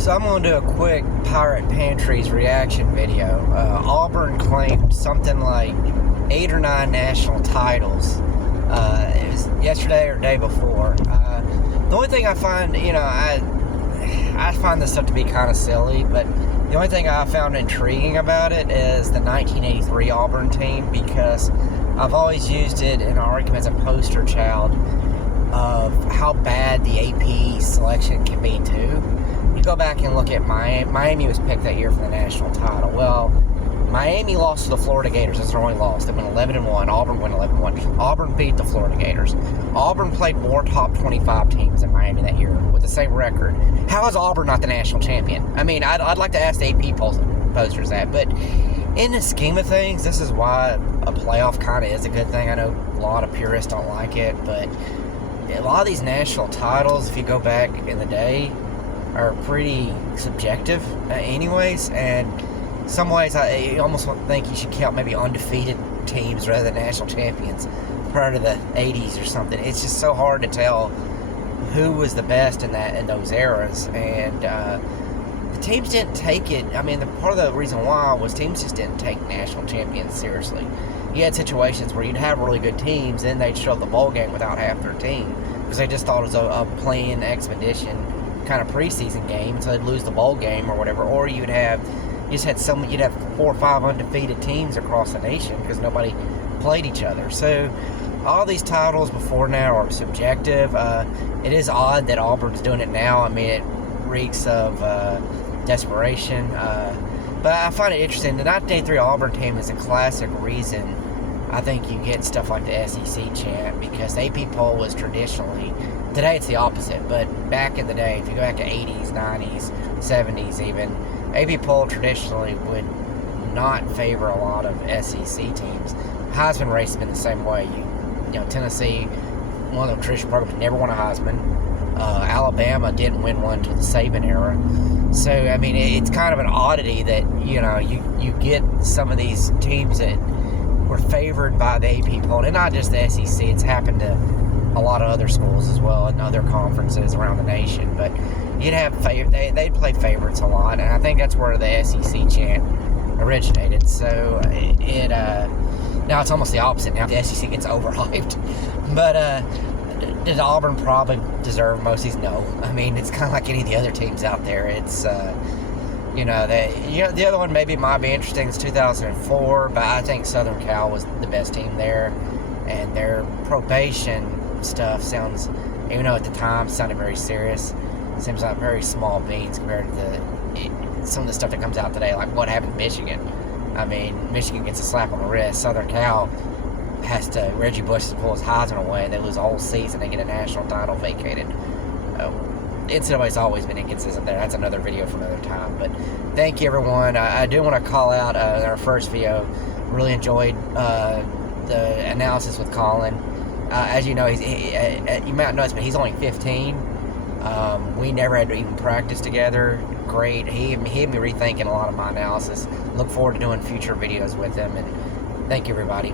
So I'm going to do a quick Pirate Pantries reaction video. Auburn claimed something like 8 or 9 national titles. It was yesterday or day before. The only thing I find, I find this stuff to be kind of silly, but the only thing I found intriguing about it is the 1983 Auburn team, because I've always used it in argument as a poster child of how bad the AP selection can be too. You go back and look at Miami was picked that year for the national title. Well, Miami lost to the Florida Gators. That's their only loss. They went 11-1. Auburn went 11-1. Auburn beat the Florida Gators. Auburn played more top 25 teams than Miami that year with the same record. How is Auburn not the national champion? I mean, I'd like to ask the AP posters that, but in the scheme of things, this is why a playoff kind of is a good thing. I know a lot of purists don't like it, but a lot of these national titles, if you go back in the day, are pretty subjective anyways, and some ways I almost think you should count maybe undefeated teams rather than national champions prior to the 80s or something. It's just so hard to tell who was the best in those eras, and the teams didn't take it. I mean, part of the reason why was teams just didn't take national champions seriously. You had situations where you'd have really good teams, then they'd show up the bowl game without half their team because they just thought it was a play-in expedition kind of preseason game, so they'd lose the bowl game or whatever. Or you'd have 4 or 5 undefeated teams across the nation because nobody played each other. So all these titles before now are subjective. It is odd that Auburn's doing it now. I mean, it reeks of desperation. But I find it interesting. The 1983 Auburn team is a classic reason I think you get stuff like the SEC chant, because the AP poll was traditionally, today it's the opposite, but back in the day, if you go back to 80s, 90s, 70s even, AP poll traditionally would not favor a lot of SEC teams. Heisman race has been the same way. You know, Tennessee, one of the traditional programs, never won a Heisman. Alabama didn't win one until the Saban era. So, I mean, it's kind of an oddity that, you get some of these teams that were favored by the AP poll, and not just the SEC. It's happened to a lot of other schools as well and other conferences around the nation. But you'd have they'd play favorites a lot, and I think that's where the SEC chant originated. So now it's almost the opposite. Now the SEC gets overhyped. But did Auburn probably deserve most of these? No. I mean, it's kind of like any of the other teams out there. It's the other one maybe might be interesting. It's 2004, but I think Southern Cal was the best team there, and their probation stuff sounds, even though at the time it sounded very serious, seems like very small beans compared to some of the stuff that comes out today, like what happened in Michigan. I mean, Michigan gets a slap on the wrist. Southern Cal Reggie Bush has to pull his Heisman away, and they lose a whole season. They get a national title vacated. NCAA's always been inconsistent there. That's another video for another time. But thank you, everyone. I do want to call out our first video. Really enjoyed the analysis with Colin. As you know, you might notice, but he's only 15. We never had to even practice together. Great. He had me rethinking a lot of my analysis. Look forward to doing future videos with him. And thank you, everybody.